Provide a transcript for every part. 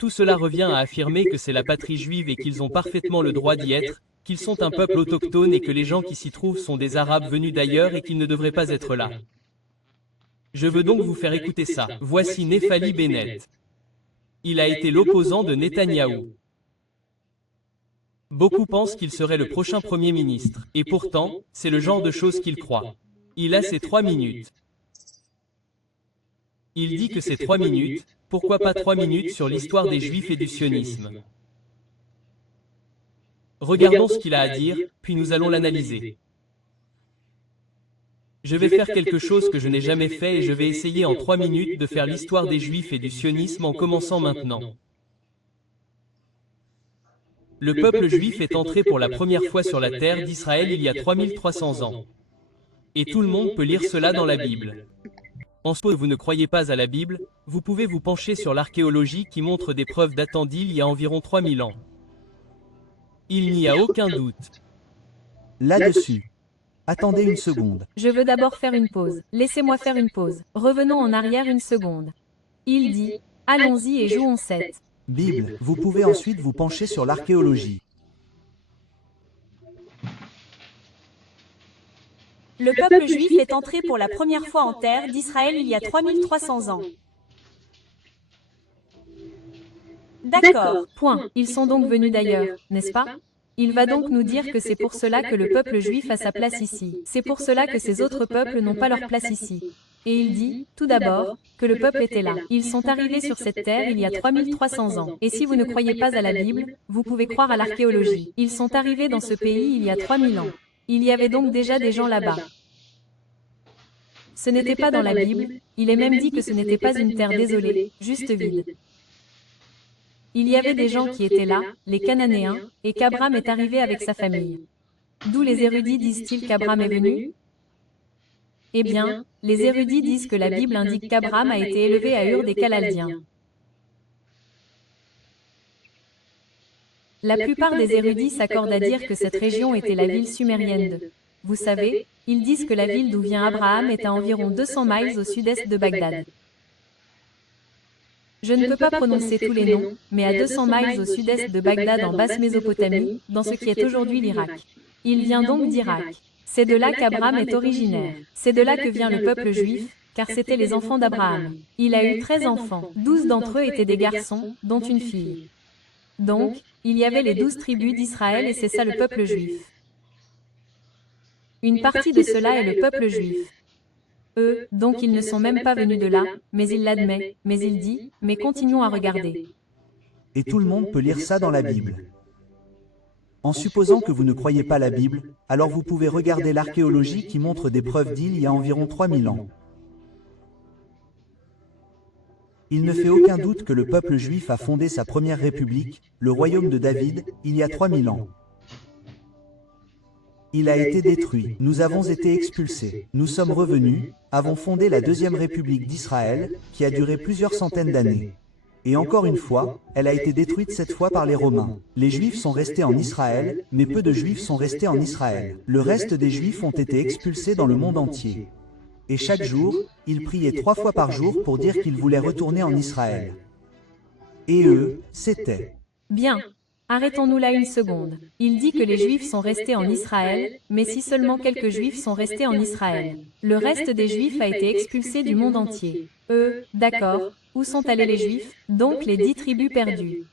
Tout cela revient à affirmer que c'est la patrie juive et qu'ils ont parfaitement le droit d'y être, qu'ils sont un peuple autochtone et que les gens qui s'y trouvent sont des Arabes venus d'ailleurs et qu'ils ne devraient pas être là. Je veux donc vous faire écouter ça. Voici Neftali Bennett. Il a été l'opposant de Netanyahou. Beaucoup pensent qu'il serait le prochain Premier ministre. Et pourtant, c'est le genre de choses qu'il croit. Il a ses 3 minutes. Il dit que c'est 3 minutes, pourquoi pas 3 minutes sur l'histoire des Juifs et du sionisme. Regardons ce qu'il a à dire, puis nous allons l'analyser. Je vais faire quelque chose que je n'ai jamais fait et je vais essayer en 3 minutes de faire l'histoire des Juifs et du sionisme en commençant maintenant. Le peuple juif est entré pour la première fois sur la terre d'Israël il y a 3300 ans. Et tout le monde peut lire cela dans la Bible. En ce que vous ne croyez pas à la Bible, vous pouvez vous pencher sur l'archéologie qui montre des preuves datant d'il y a environ 3000 ans. Il n'y a aucun doute. Là-dessus. Attendez une seconde. Je veux d'abord faire une pause. Laissez-moi faire une pause. Revenons en arrière une seconde. Il dit, allons-y et jouons 7. Bible, vous pouvez ensuite vous pencher sur l'archéologie. Le peuple juif est entré pour la première fois en terre d'Israël il y a 3300 ans. D'accord. Point. Ils sont donc venus d'ailleurs, n'est-ce pas? Il va donc nous dire que c'est pour cela que le peuple juif a sa place ici. C'est pour cela que ces autres peuples n'ont pas leur place ici. Et il dit, tout d'abord, que le peuple était là. Ils sont arrivés sur cette terre il y a 3300 ans. Et si vous ne croyez pas à la Bible, vous pouvez croire à l'archéologie. Ils sont arrivés dans ce pays il y a 3000 ans. Il y avait donc déjà des gens là-bas. Ce n'était pas dans la Bible, il est même dit que ce n'était pas une terre désolée, juste vide. Il y avait des gens qui étaient là, les Cananéens, et qu'Abraham est arrivé avec sa famille. D'où les érudits disent-ils qu'Abraham est venu? Eh bien, les érudits disent que la Bible indique qu'Abraham a été élevé à Ur des Chaldiens. La plupart des érudits s'accordent à dire que cette région était la ville sumérienne de... Vous savez, ils disent que la ville d'où vient Abraham est à environ 200 miles au sud-est de Bagdad. Je ne peux pas prononcer tous les noms, mais à 200 miles au sud-est de Bagdad en basse Mésopotamie, dans ce qui est aujourd'hui l'Irak. Il vient donc d'Irak. C'est de là qu'Abraham est originaire. C'est de là que vient le peuple juif, car c'étaient les enfants d'Abraham. Il a eu 13 enfants. 12 d'entre eux étaient des garçons, dont une fille. Donc, il y avait les 12 tribus d'Israël et c'est ça le peuple juif. Une partie de cela est le peuple juif. Eux, donc ils ne sont même pas venus de là, mais il l'admet, mais il dit, mais continuons à regarder. Et tout le monde peut lire ça dans la Bible. En supposant que vous ne croyez pas la Bible, alors vous pouvez regarder l'archéologie qui montre des preuves d'il y a environ 3000 ans. Il ne fait aucun doute que le peuple juif a fondé sa première république, le royaume de David, il y a 3000 ans. Il a été détruit, nous avons été expulsés, nous sommes revenus, avons fondé la deuxième république d'Israël, qui a duré plusieurs centaines d'années. Et encore une fois, elle a été détruite cette fois par les Romains. Les Juifs sont restés en Israël, mais peu de Juifs sont restés en Israël. Le reste des Juifs ont été expulsés dans le monde entier. Et chaque jour, ils priaient 3 fois par jour pour dire qu'ils voulaient retourner en Israël. Et eux, c'était... Bien. Arrêtons-nous là une seconde. Il dit que les Juifs sont restés en Israël, mais si seulement quelques Juifs sont restés en Israël. Le reste des Juifs a été expulsé du monde entier. D'accord. Où sont allés les Juifs? Donc les 10 tribus perdues.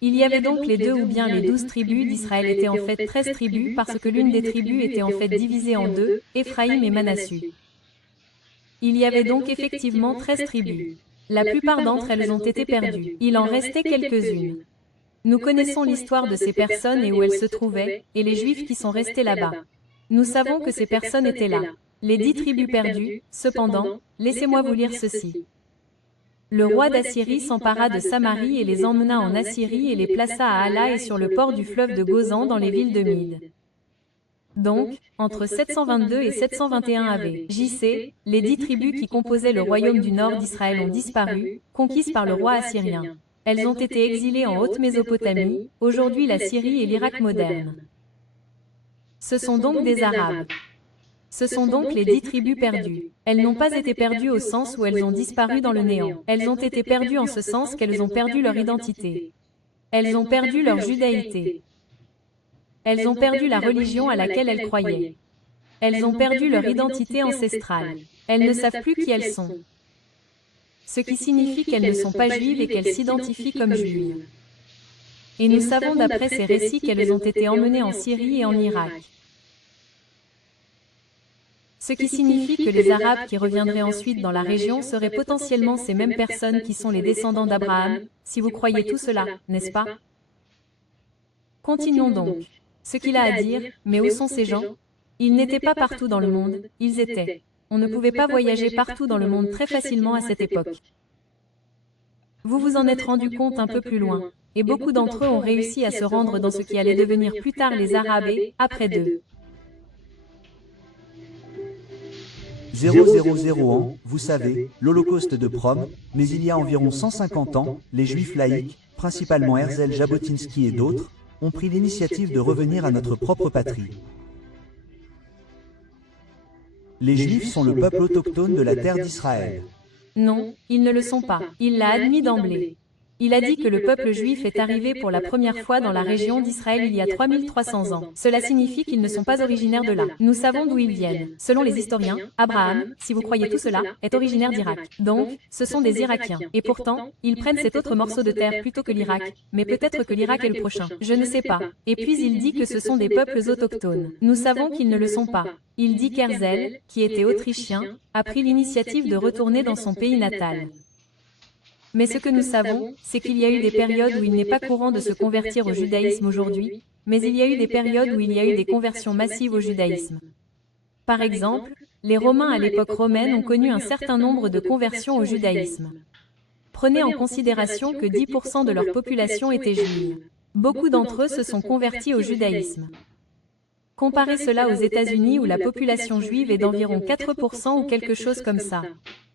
Il y avait donc les 2 ou bien les 12 tribus d'Israël étaient en fait 13 tribus parce que l'une des tribus était en fait divisée en 2, Éphraïm et Manasseh. Il y avait donc effectivement 13 tribus. La plupart d'entre elles ont été perdues. Il en restait quelques-unes. Nous connaissons l'histoire de ces personnes et où elles se trouvaient, et les Juifs qui sont restés là-bas. Nous savons que ces personnes étaient là. Les 10 tribus perdues, cependant, laissez-moi vous lire ceci. Le roi d'Assyrie s'empara de Samarie et les emmena en Assyrie et les plaça à Hala et sur le port du fleuve de Gozan dans les villes de Mide. Donc, entre 722 et 721 AV, JC, les 10 tribus qui composaient le royaume du nord d'Israël ont disparu, conquises par le roi assyrien. Elles ont été exilées en Haute-Mésopotamie, aujourd'hui la Syrie et l'Irak moderne. Ce sont donc des Arabes. Ce sont donc les 10 tribus perdues. Elles n'ont pas été perdues au sens où elles ont disparu dans le néant. Elles ont été perdues en ce sens qu'elles ont perdu leur identité. Elles ont perdu leur judaïté. Elles ont perdu la religion à laquelle elles croyaient. Elles ont perdu leur identité ancestrale. Elles ne savent plus qui elles sont. Ce qui signifie qu'elles ne sont pas juives et qu'elles s'identifient comme juives. Et nous savons d'après ces récits qu'elles ont été emmenées en Syrie et en Irak. Ce qui signifie que les Arabes qui reviendraient ensuite dans la région seraient potentiellement ces mêmes personnes qui sont les descendants d'Abraham, si vous croyez tout cela, n'est-ce pas? Continuons donc. Ce qu'il a à dire, mais où sont ces gens? Ils n'étaient pas partout dans le monde, ils étaient. On ne pouvait pas voyager partout dans le monde très facilement à cette époque. Vous vous en êtes rendu compte un peu plus loin, et beaucoup d'entre eux ont réussi à se rendre dans ce qui allait devenir plus tard les Arabes et, après d'eux. 000 ans, vous savez, l'Holocauste de Prom, mais il y a environ 150 ans, les Juifs laïcs, principalement Herzl Jabotinsky et d'autres, ont pris l'initiative de revenir à notre propre patrie. Les Juifs sont le peuple autochtone de la terre d'Israël. Non, ils ne le sont pas. Il l'a admis d'emblée. Il a dit que le peuple juif est arrivé pour la première fois dans la région d'Israël il y a 3300 ans. Cela signifie qu'ils ne sont pas originaires de là. Nous savons d'où ils viennent. Selon les historiens, Abraham, si vous croyez tout cela, est originaire d'Irak. Donc, ce sont des Irakiens. Et pourtant, ils prennent cet autre morceau de terre plutôt que l'Irak. Mais peut-être que l'Irak est le prochain. Je ne sais pas. Et puis il dit que ce sont des peuples autochtones. Nous savons qu'ils ne le sont pas. Il dit qu'Herzl, qui était autrichien, a pris l'initiative de retourner dans son pays natal. Mais ce que nous savons, c'est qu'il y a eu des périodes où il n'est pas courant de se convertir au judaïsme aujourd'hui, mais il y a eu des périodes où il y a eu des conversions massives au judaïsme. Par exemple, les Romains à l'époque romaine ont connu un certain nombre de conversions au judaïsme. Prenez en considération que 10% de leur population était juive. Beaucoup d'entre eux se sont convertis au judaïsme. Comparez cela aux États-Unis où la population juive est d'environ 4% ou quelque chose comme ça.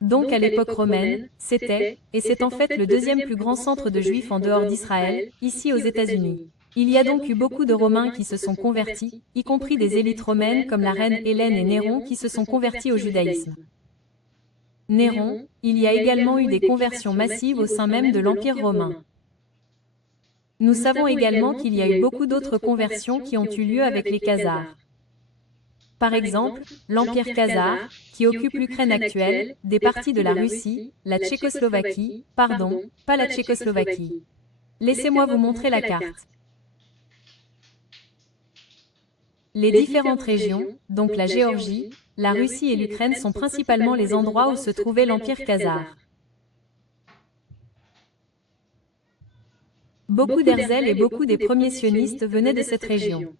Donc à l'époque romaine, c'était, et c'est en fait le deuxième plus grand centre de juifs en dehors d'Israël, ici aux États-Unis. Il y a donc eu beaucoup de Romains qui se sont convertis, y compris des élites romaines comme la reine Hélène et Néron qui se sont convertis au judaïsme. Néron, il y a également eu des conversions massives au sein même de l'Empire romain. Nous savons également qu'il y a eu beaucoup d'autres conversions qui ont eu lieu avec les Khazars. Par exemple, l'Empire khazar, qui occupe l'Ukraine actuelle, des parties de la Russie, la Tchécoslovaquie, pardon, pas la Tchécoslovaquie. Laissez-moi vous montrer la carte. Les différentes régions, donc la Géorgie, la Russie et l'Ukraine sont principalement les endroits où se trouvait l'Empire khazar. Beaucoup d'Herzl et beaucoup des premiers sionistes venaient de cette région.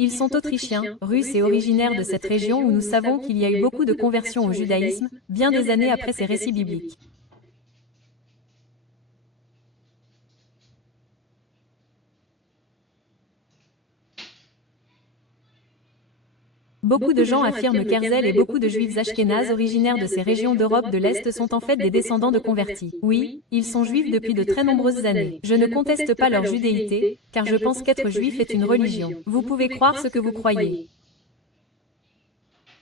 Ils sont autrichiens, russes et originaires de cette région où nous savons qu'il y a eu beaucoup de conversions au judaïsme, bien des années après ces récits bibliques. Beaucoup de gens affirment qu'Herzl et beaucoup de juifs ashkénazes originaires de ces régions d'Europe de l'Est sont en fait des descendants de convertis. Oui, ils sont juifs depuis de très nombreuses années. Je ne conteste pas leur judéité, car je pense qu'être juif est une religion. Vous pouvez croire ce que vous croyez.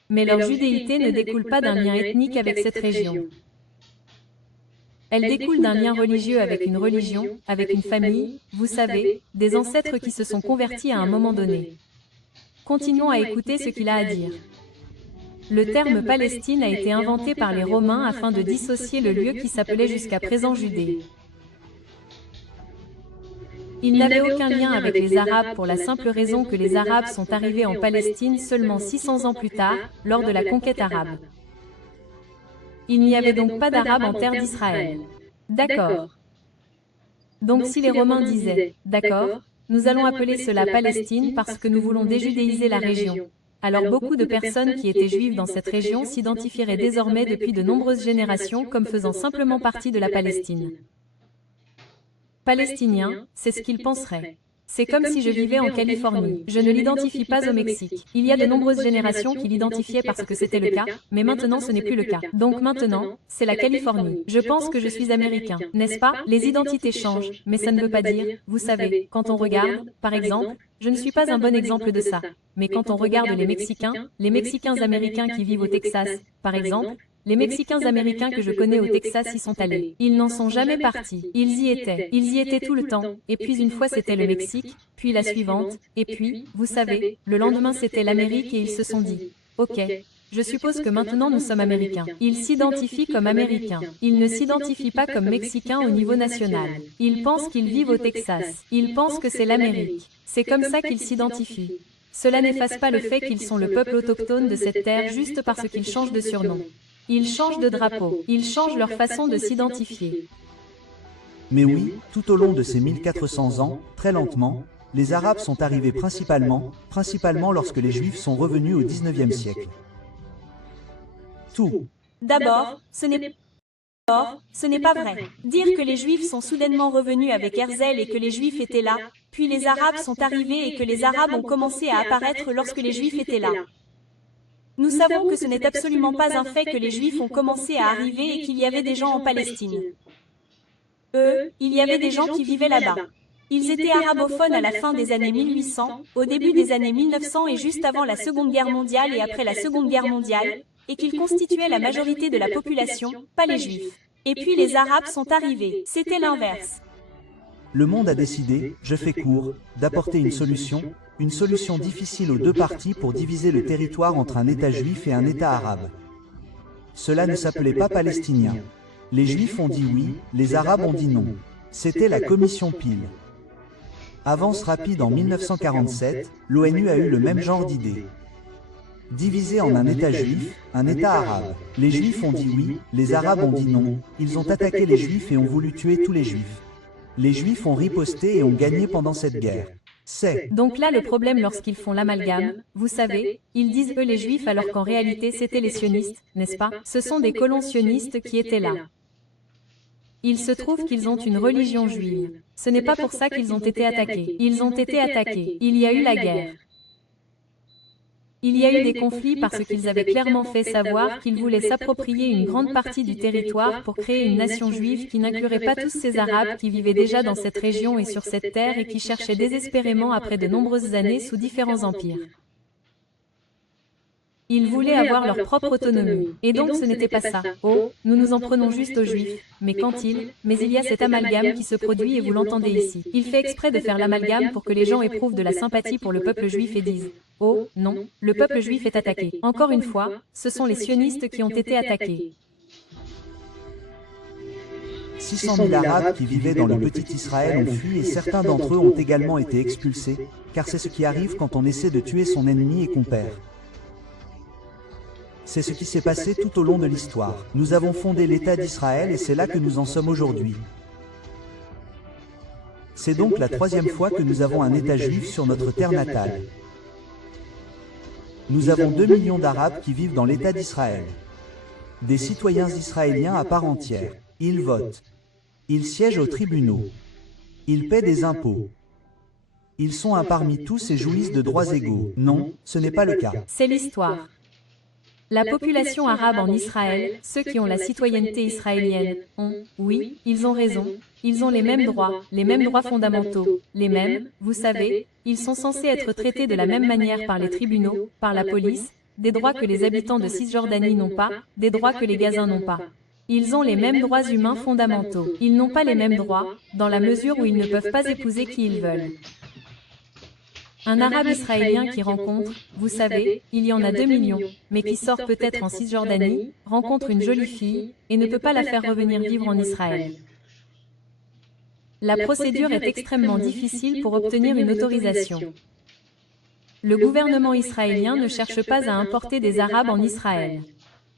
Mais leur judéité ne découle pas d'un lien ethnique avec cette région. Elle découle d'un lien religieux avec une religion, avec une famille, vous savez, des ancêtres qui se sont convertis à un moment donné. Continuons à écouter ce qu'il a à dire. Le terme Palestine a été inventé par les Romains afin de dissocier le lieu qui s'appelait jusqu'à présent Judée. Il n'avait aucun lien avec les Arabes pour la simple raison que les Arabes sont arrivés en Palestine seulement 600 ans plus tard, lors de la conquête arabe. Il n'y avait donc pas d'Arabes en terre d'Israël. D'accord. Donc si les Romains disaient, d'accord, nous allons appeler cela Palestine parce que nous voulons déjudéiser la région. Alors beaucoup de personnes qui étaient juives dans cette région s'identifieraient désormais depuis de nombreuses générations comme faisant simplement partie de la Palestine. Palestiniens, c'est ce qu'ils penseraient. C'est comme si je vivais en Californie. Je ne l'identifie pas au Mexique. Il y a de nombreuses générations qui l'identifiaient parce que c'était le cas, mais maintenant ce n'est plus le cas. Donc maintenant, c'est la Californie. Je pense que je suis américain, n'est-ce pas? Les identités changent, mais ça ne veut pas dire, vous savez, quand on regarde, par exemple, je ne suis pas un bon exemple de ça. Mais quand on regarde les Mexicains américains qui vivent au Texas, par exemple, les Mexicains américains que je connais au Texas y sont allés. Ils n'en sont jamais partis. Ils y étaient tout le temps. Et puis une fois c'était le Mexique, puis la suivante, et puis, vous savez, le lendemain c'était l'Amérique et ils se sont dit, ok, je suppose que maintenant nous sommes américains. Ils s'identifient comme américains. Ils ne s'identifient pas comme mexicains au niveau national. Ils pensent qu'ils vivent au Texas. Ils pensent que c'est l'Amérique. C'est comme ça qu'ils s'identifient. Cela n'efface pas le fait qu'ils sont le peuple autochtone de cette terre juste parce qu'ils changent de surnom. Ils changent de drapeau, ils changent leur façon de s'identifier. Mais oui, tout au long de ces 1400 ans, très lentement, les Arabes sont arrivés principalement lorsque les Juifs sont revenus au XIXe siècle. Tout. D'abord, ce n'est pas vrai. Dire que les Juifs sont soudainement revenus avec Herzl et que les Juifs étaient là, puis les Arabes sont arrivés et que les Arabes ont commencé à apparaître lorsque les Juifs étaient là. Nous savons que ce n'est absolument pas un fait que les Juifs ont commencé à arriver et qu'il y avait des gens en Palestine. Il y avait des gens qui vivaient là-bas. Ils étaient arabophones à la fin des années 1800, au début des années 1900 et juste avant la Seconde Guerre mondiale et après la Seconde Guerre mondiale, et qu'ils constituaient la majorité de la population, pas les Juifs. Et puis les Arabes sont arrivés. C'était l'inverse. Le monde a décidé, je fais court, d'apporter une solution difficile aux deux parties pour diviser le territoire entre un État juif et un État arabe. Cela ne s'appelait pas palestinien. Les Juifs ont dit oui, les Arabes ont dit non. C'était la commission Peel. Avance rapide en 1947, l'ONU a eu le même genre d'idée. Divisé en un État juif, un État arabe. Les Juifs ont dit oui, les Arabes ont dit non, ils ont attaqué les Juifs et ont voulu tuer tous les Juifs. Les Juifs ont riposté et ont gagné pendant cette guerre. Donc là le problème lorsqu'ils font l'amalgame, vous savez, ils disent eux les Juifs alors qu'en réalité c'était les sionistes, n'est-ce pas? Ce sont des colons sionistes qui étaient là. Il se trouve qu'ils ont une religion juive. Ce n'est pas pour ça qu'ils ont été attaqués. Ils ont été attaqués. Il y a eu la guerre. Il y a eu des conflits parce qu'ils avaient clairement fait savoir qu'ils voulaient s'approprier une grande partie du territoire pour créer une nation juive qui n'inclurait pas tous ces Arabes qui vivaient déjà dans cette région et sur cette terre et qui cherchaient désespérément après de nombreuses années sous différents empires. Ils voulaient avoir leur propre autonomie. Et donc ce n'était pas ça. Oh, nous nous en prenons juste aux Juifs. Mais il y a cet amalgame qui se produit et vous l'entendez ici. Il fait exprès de faire l'amalgame pour que les gens éprouvent de la sympathie pour le peuple juif et disent « Oh, non, le peuple juif est attaqué. » Encore une fois, ce sont les sionistes qui ont été attaqués. 600 000 Arabes qui vivaient dans le petit Israël ont fui et certains d'entre eux ont également été expulsés, car c'est ce qui arrive quand on essaie de tuer son ennemi et qu'on perd. C'est ce qui s'est passé tout au long de l'histoire. Nous avons fondé l'État d'Israël et c'est là que nous en sommes aujourd'hui. C'est donc la troisième fois que nous avons un État juif sur notre terre natale. Nous avons 2 millions d'Arabes qui vivent dans l'État d'Israël. Des citoyens israéliens à part entière. Ils votent. Ils siègent aux tribunaux. Ils paient des impôts. Ils sont un parmi tous et jouissent de droits égaux. Non, ce n'est pas le cas. C'est l'histoire. La population arabe en Israël, ceux qui ont la citoyenneté israélienne, oui, ils ont raison, ils ont les mêmes droits fondamentaux, les mêmes, vous savez, ils sont censés être traités de la même manière par les tribunaux, par la police, des droits que les habitants de Cisjordanie n'ont pas, des droits que les Gazains n'ont pas. Ils ont les mêmes droits humains fondamentaux. Ils n'ont pas les mêmes droits, dans la mesure où ils ne peuvent pas épouser qui ils veulent. Un Arabe israélien qui rencontre, vous savez, il y en a 2 millions, mais qui sort peut-être en Cisjordanie, rencontre une jolie fille, et ne peut pas la faire revenir vivre en Israël. La procédure est extrêmement difficile pour obtenir une autorisation. Le gouvernement israélien ne cherche pas à importer des Arabes en Israël.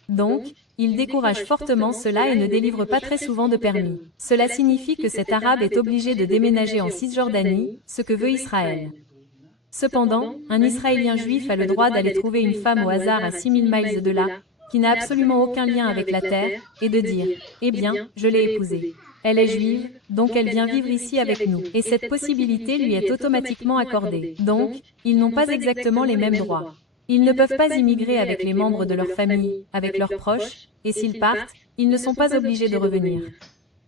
Donc, il décourage fortement cela et ne délivre pas très souvent de permis. Cela signifie que cet Arabe est obligé de déménager en Cisjordanie, ce que veut Israël. Cependant, un Israélien juif a le droit d'aller trouver une femme au hasard à 6000 miles de là, qui n'a absolument aucun lien avec la terre, et de dire « Eh bien, je l'ai épousée ». Elle est juive, donc elle vient vivre ici avec nous. Et cette possibilité lui est automatiquement accordée. Donc, ils n'ont pas exactement les mêmes droits. Ils ne peuvent pas immigrer avec les membres de leur famille, avec leurs proches, et s'ils partent, ils ne sont pas obligés de revenir.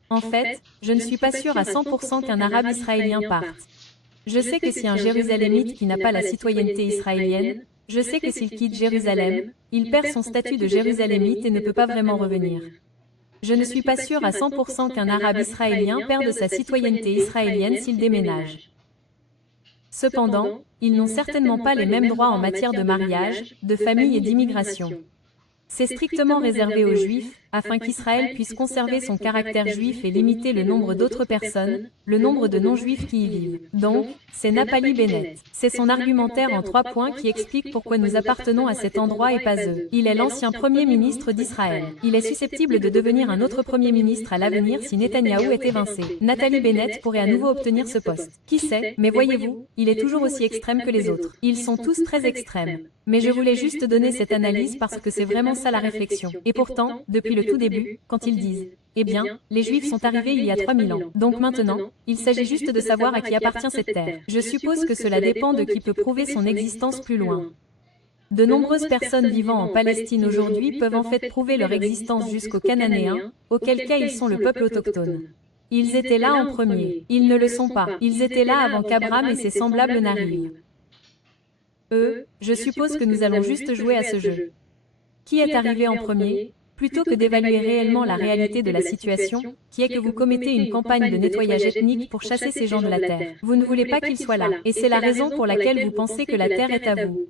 En fait, je ne suis pas sûr à 100% qu'un arabe israélien parte. Je sais que si un Jérusalémite qui n'a pas la citoyenneté israélienne, je sais que s'il quitte Jérusalem, il perd son statut de Jérusalémite et ne peut pas vraiment revenir. Je ne suis pas sûr à 100% qu'un arabe israélien perde sa citoyenneté israélienne s'il déménage. Cependant, ils n'ont certainement pas les mêmes droits en matière de mariage, de famille et d'immigration. C'est strictement réservé aux Juifs, afin qu'Israël puisse conserver son caractère juif et limiter le nombre d'autres personnes, le nombre de non-juifs qui y vivent. Donc, c'est Naftali Bennett. C'est son argumentaire en 3 points qui explique pourquoi nous appartenons à cet endroit et pas eux. Il est l'ancien Premier ministre d'Israël. Il est susceptible de devenir un autre Premier ministre à l'avenir si Netanyahou est évincé. Naftali Bennett pourrait à nouveau obtenir ce poste. Qui sait, mais voyez-vous, il est toujours aussi extrême que les autres. Ils sont tous très extrêmes. Mais je voulais juste donner cette analyse parce que c'est vraiment ça la réflexion. Et pourtant, depuis le tout début, quand ils disent « Eh bien, les Juifs sont arrivés il y a 3000 ans. Donc maintenant, il s'agit juste de savoir à qui appartient cette terre. » Je suppose que cela dépend de qui peut prouver son existence plus loin. De nombreuses personnes vivant en Palestine aujourd'hui peuvent en fait prouver leur existence jusqu'aux Cananéens, auquel cas ils sont le peuple autochtone. Ils étaient là en premier. Ils ne le sont pas. Ils étaient là avant qu'Abraham et ses semblables n'arrivent. Je suppose que nous allons juste jouer à ce jeu. Qui est arrivé en premier? Plutôt que d'évaluer réellement la réalité de la situation, qui est que vous commettez une campagne de nettoyage ethnique pour chasser ces gens de la terre. Vous ne voulez pas qu'ils soient là, et c'est la raison pour laquelle vous pensez que la terre est à vous.